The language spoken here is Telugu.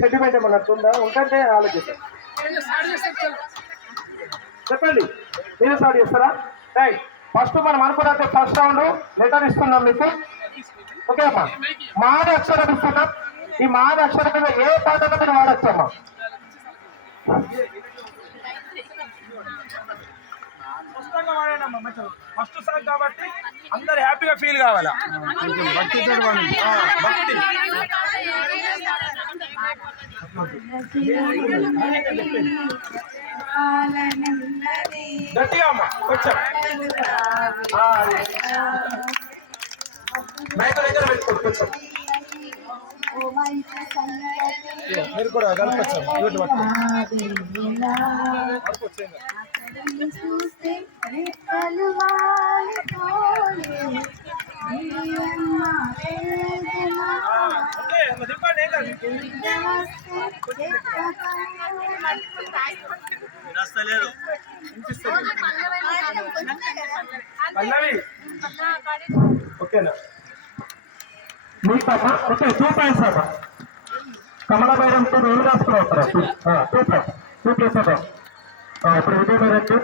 సెంటిమెంట్ ఏమన్నా ఉందా? ఉంటే ఆలోచిస్తాం. చెప్పండి, మీరు స్టార్ట్ చేస్తారా? రైట్. ఫస్ట్ మనం అనుకున్నట్టే ఫస్ట్ రౌండ్ లెటర్ ఇస్తున్నాం మీకు. ఓకే అమ్మా, మాది అక్షరం ఇస్తున్నాం. ఈ మాది అక్షరం మీద ఏ పాటలో మీరు వాడచ్చమ్మా? ఫస్ట్ సాంగ్ కాబట్టి అందరు హ్యాపీగా ఫీల్ కావాలా. గట్టిగా అమ్మా కొంచెం మైక్ దగ్గర పెట్టుకోవచ్చు. మీరు కూడా కలపచ్చు. ఓకేనా మీకమ్మా? ఓకే, 2 పాయింట్స్ అమ్మా. కమల మేడంతో 2 రాసుకుని వస్తారా? 2 ప్లస్ అమ్మా. ఇప్పుడు విజయ మేడంకి